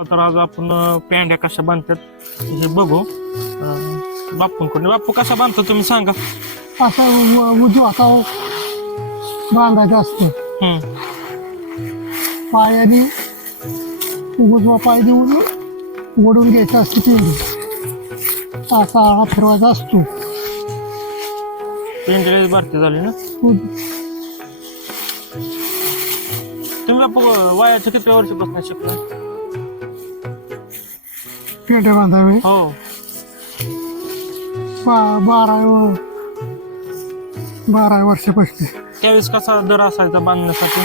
तर आज आपण पेंड्या कशा बांधतात हे बघू. अं, बापूंकडे बापू कशा बांधतो तुम्ही सांगा. असा उ- उजवा असा बांधायचा असतो. हम्म. पायाने उजवा पाय देऊन ओढून घ्यायचा असतो पेंडी असा आळा फिरवायचा असतो. पेंड्या भरती झाली ना? उज- तुम्ही बापू वयाच्या किती वर्षापासून शिकला पेंड्या बांधावे. हो. बा बारा बारा वर्षापासून. त्यावेळेस कसा दर असायचा बांधण्यासाठी?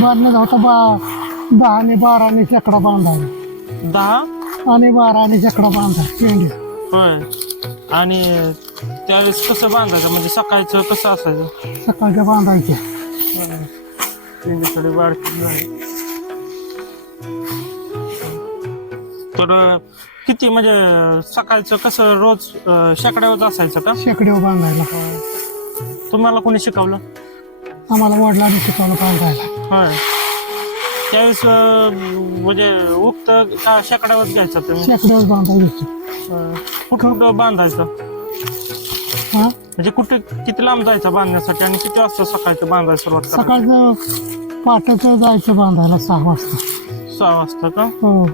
बांधण्याचा होता बा दहा आणि बारा आणि शेकडा बांधावे. दहा? आणि बारा आणि शेकडा बांधा पेंड्या होय. आणि त्यावेळेस कसं बांधायचं? म्हणजे सकाळचं कसं असायचं? सकाळच्या बांधायच्या. पेंडी थोडी तर अं, किती म्हणजे सकाळचं कसं रोज अं, शेकड्यावर असायचं का? शेकडीवर बांधायला. तुम्हाला कोणी शिकवलं? आम्हाला वडिलांनी शिकवलं बांधायला. होय. त्यावेळेस अं, म्हणजे उक्त का शेकड्यावर घ्यायचं तुम्ही? शेकड्यावर बांधायची अं, कुठं बांधायचं? हा? म्हणजे कुठे किती लांब जायचं बांधण्यासाठी आणि किती वाजता सकाळचं बांधायला सुरुवात करायची? सकाळचं पाटाचं जायचं बांधायला सहा वाजता. सहा वाजता का? हो.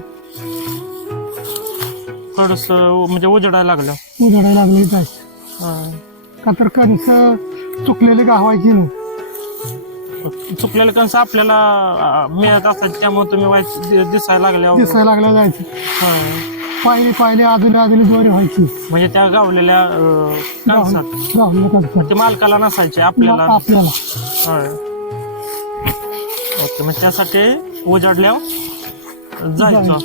थोडस म्हणजे उजडायला लागलं. उजडायला लागले अं, का तर कणस चुकलेली गावायची ना. चुकलेलं कंस आपल्याला अं, मिळत असायचं त्यामुळे तुम्ही वाईट दि- दिसायला लागले अहो. दिसायला लागल्या जायचं. हं. पाहिले पाहिले अजून अजून दोरी व्हायची. म्हणजे त्या गावलेल्या अं, कणसात. ते मालकाला नसायचे आपल्याला. आपल्याला. होय. ओके मग त्यासाठी उजाडल्यावर जायचं.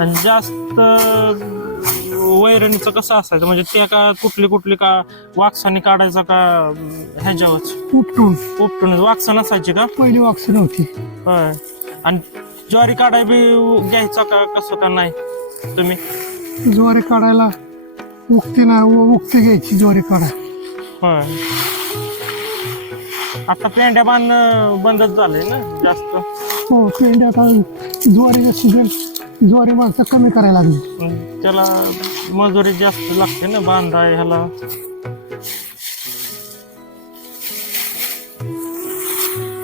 आणि जास्त वैरणीचं कसं असायचं? म्हणजे त्या का कुठली कुठली का वाक्साने काढायचा का ह्याच्यावर उपटून. उपटून वाक्सा नसायची का? पहिली वाक्स नव्हती. होय. आणि ज्वारी काढाय बी घ्यायचा का कसं का नाही? तुम्ही? ज्वारी काढायला उक्ती ना उक्ती घ्यायची ज्वारी काढाय होय. आता पेंड्या बांधणं बंदच झालंय ना जास्त? हो पेंड्या ज्वारीचं सीजन ज्वारी माणसं कमी करायला लागली. त्याला मजुरी जास्त लागते ना बांधाय ह्याला.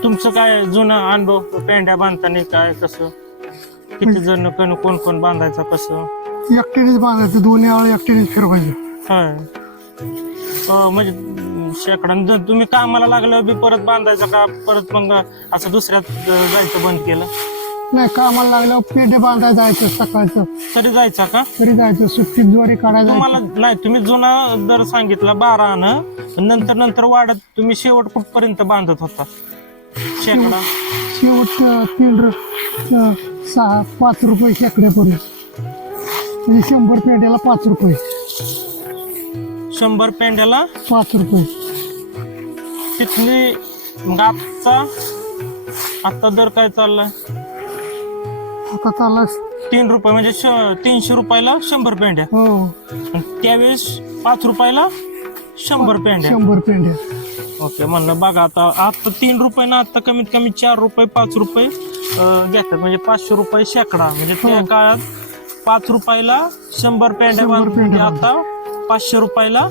तुमचं काय जुना अनुभव? पेंड्या बांधताना काय कसं? किती जण कोण कोण कोण बांधायचं कसं? एकट्यानेच बांधायचं दोन्ही आळ एकट्यानेच फिरवायचं. होय. अं, म्हणजे अं, शेकडा जर तुम्ही कामाला लागल्यावर बी परत बांधायचं का? परत मग असं दुसऱ्यात जायचं बंद केलं? नाही कामाला लागल्यावर पेंडे बांधायला जायचं सकाळचं. तरी जायचं का? तरी जायचं सुट्टीत ज्वारी काढायला तुम्हाला जायचं. नाही तुम्ही जुना दर सांगितला बारा आण. नंतर नंतर वाढत तुम्ही शेवट कुठपर्यंत बांधत होता? शेकडा. शेवट अं, तीन र- अं, सहा पाच रुपये शेकड्यापर्यंत. म्हणजे शंभर पेंड्याला पाच रुपये. शंभर पेंड्याला पाच रुपये. तिथली मग आजचा आता दर काय चाललाय? आता चालला तीन रुपये म्हणजे श- तीनशे रुपयाला शंभर पेंड्या. हो. आणि त्यावेळेस पाच रुपयाला शंभर पेंड्या. शंभर पेंड्या. ओके म्हणलं बघा आता आता तीन रुपये ना आता कमीत कमी चार रुपये पाच रुपये अं, घेतात. म्हणजे पाचशे रुपये शेकडा. म्हणजे त्या हो. काळात पाच रुपयाला शंभर पेंड्या शंभर बांधतात. पेंड्या आता पाचशे रुपयाला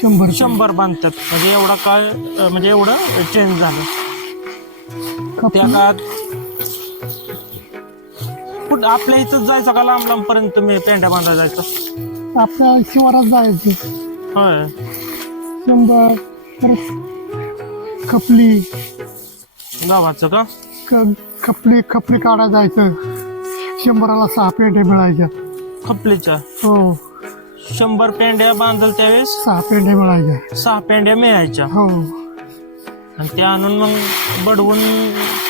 शंभर शंभर बांधतात. म्हणजे एवढा काळ अं, म्हणजे एवढं चेंज झालं. त्या काळात कुठं आपल्या इथं जायचं का लांब लांब पर्यंत तुम्ही पेंड्या बांधायला जायचं? आपल्या शिवारात जायचं. होय. शंभर परत खपली. गावाचं का? क- खपली खपली काढायला जायचं. शंभराला सहा पेंड्या मिळायच्या. खपलीच्या? हो. शंभर पेंड्या बांधल त्यावेळेस? सहा पेंड्या मिळायच्या. सहा पेंड्या मिळायच्या? हो. आणि त्या आणून मग बडवून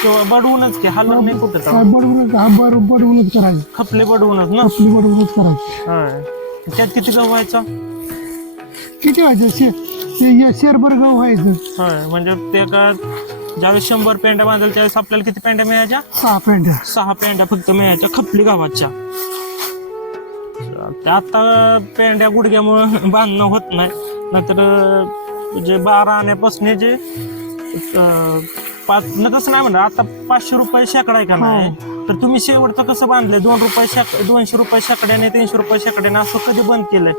किंवा बडवूनच की हलवून नाही कुठं तेव्हा. बडवूनच हा बर बडवूनच करायचं. खपली बडवूनच ना? खपली बडवूनच करायची. होय त्यात किती गहू व्हायचा? किती व्हायचं? शे शे- शेरभर गहू व्हायचं. होय म्हणजे ते का ज्यावेळेस शंभर पेंड्या बांधल त्यावेळेस आपल्याला किती पेंड्या मिळायच्या? सहा पेंड्या. सहा पेंड्या फक्त मिळायच्या खपली गावाच्या त्या आता पेंड्या गुडघ्यामुळं बांधणं होत नाही. नंतर जे बारा आण्यापासून जे अं, पाच न तसं नाही म्हणा आता पाचशे रुपये शेकडा आहे का नाही? तर तुम्ही शेवटचं कसं बांधलंय? दोन रुपये शेक दोनशे रुपये शेकड्याने तीनशे रुपये शेकड्याने असं कधी बंद केलंय?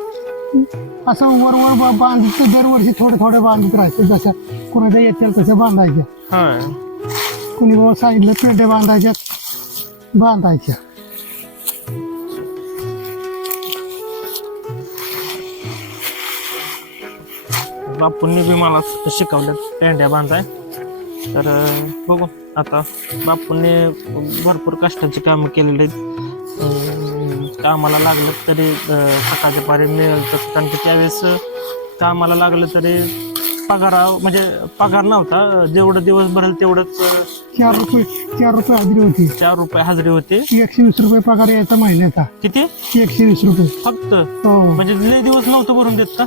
असं वर वर बा- बांधत दरवर्षी थोडे थोडे बांधत राहायचं जशा कुणाच्या येतील तशा बांधायच्या. हा. कुणी बाबा सांगितलं पेंड्या बांधायच्या बांधायच्या. बापूंनी बी मला शिकवलं पेंड्या बांधाय. तर बघू. आता बापूंनी भरपूर कष्टाची कामं केलेली आहेत. कामाला लागलं तरी अं, सकाळच्या पारी मिळेल कारण की त्यावेळेस कामाला लागलं तरी पगारा म्हणजे पगार नव्हता. जेवढं दिवस भरेल तेवढंच चार रुपये चार रुपये हजेरी होती. चार रुपये हजेरी होते. एकशे वीस रुपये पगार यायचा महिन्याचा. किती? एकशे वीस रुपये. फक्त? हो. म्हणजे लय दिवस नव्हतं भरून देत का?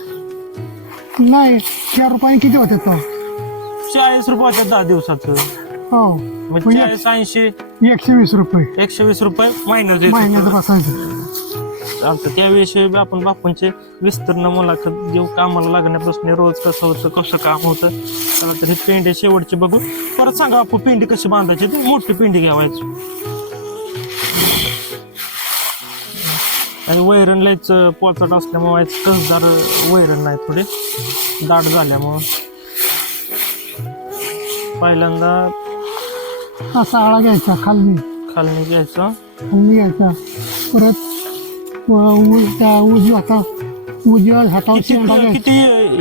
नाही चार रुपयाने किती होते तो? चाळीस रुपये दहा दिवसाचं. हो. चाळीस ऐंशी. एकशे वीस रुपये. एकशे वीस रुपये महिन्याचे महिन्याचं बसायचं. चालतं त्याविषयी बी आपण बापूंचे विस्तीर्ण मुलाखत देऊ. कामाला लागण्यापासून रोज कसं होतं कसं काम होतं. चला तर ही पेंडी शेवटची बघू. परत सांगा बापू पेंडी कशी बांधायची? ती मोठी पेंडी घ्यावायची. आणि वैरण लयच पोचट असल्यामुळे कसदार वैरण नाही थोडे. दाट झाल्यामुळं. पहिल्यांदा असा आळा घ्यायचा खालनी. खालनी घ्यायचं. खालनी घ्यायचा. परत व- उ- त्या उजव्या हाता उजव्या हातावर किती शेंडा घ्यायचा किती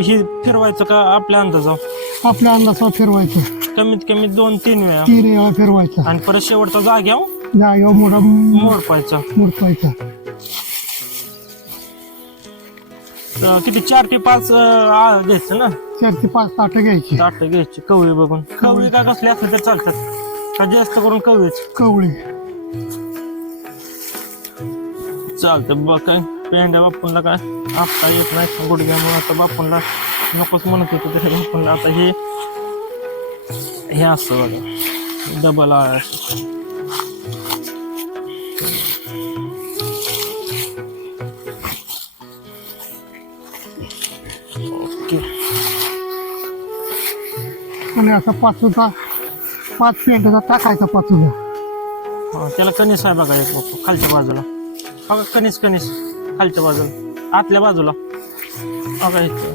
हे फिरवायचं का आपल्या अंदाजावर? आपल्या अंदाजावर फिरवायचं. कमीत कमी दोन तीन वेळा. तीन वेळा फिरवायचा. आणि परत शेवटचा जाग्यावर जागेवर मोठा मोडपायचा. मुडपायचा. किती चार ते पाच अं, आ, घ्यायचं ना? चार ते पाच ताटं घ्यायची. ताट घ्यायची कवळी बघून. कवळी का कसली असली तर चालतात. का जास्त करून कवळीच? कवळी. चालतं बघ काय. पेंड्या बापूंला काय? आता येत नाही गुडघ्यामुळे आता बापूंला नकोच म्हणत होतो तरी बापूंला. आता हे हे असतं बघा. डबल आहे आणि असा पाचूचा पाच पेंटाचा टाकायचा पाचूचा त्याला कणीस आहे बघा एक खालच्या बाजूला. बघा कणीस कणीस खालच्या बाजूला. आतल्या बाजूला. बघा इथं.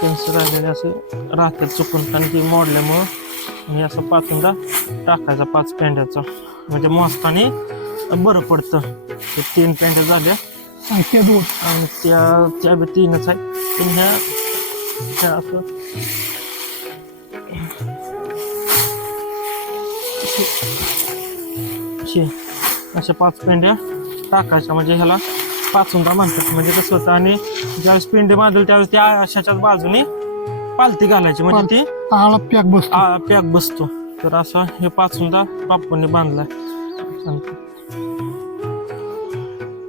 कणीस राहिलेले असे राहतात चुकून. कारण की मोडल्यामुळं हे असं पाचूंदा टाकायचा पाच पेंड्याचा. म्हणजे मोजतानी बरं पडतं. ते तीन पेंड्या झाल्या. आणि ते आणि त्या त्या बी तीनच आहे. ह्या ह्या असं अशी पाच पेंड्या टाकायच्या म्हणजे ह्याला पाचुंदा म्हणतात. म्हणजे कसं होतं आणि ज्यावेळेस पेंडे बांधेल त्यावेळेस त्या अशाच्याच बाजूने पालती घालायची. म्हणजे ती पॅक बसतो. पॅक बसतो. तर असा हे पाचुंदा बापूंनी बांधलाय. सांगतो.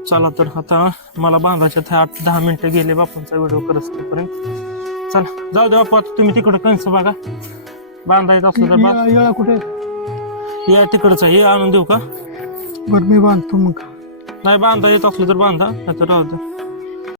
चला तर आता मला बांधायचे ते आठ दहा मिनिटं गेले बापूंचा व्हिडिओ करत पर्यंत चला जाऊ दे बापू आता तुम्ही तिकडं कंस बघा. बांधायचं असलं तर येळा कुठे? या तिकडचं हे आणून देऊ का? बरं मी बांधतो मग. नाही बांधा येत असलं तर बांधा नाही तर राहू दे.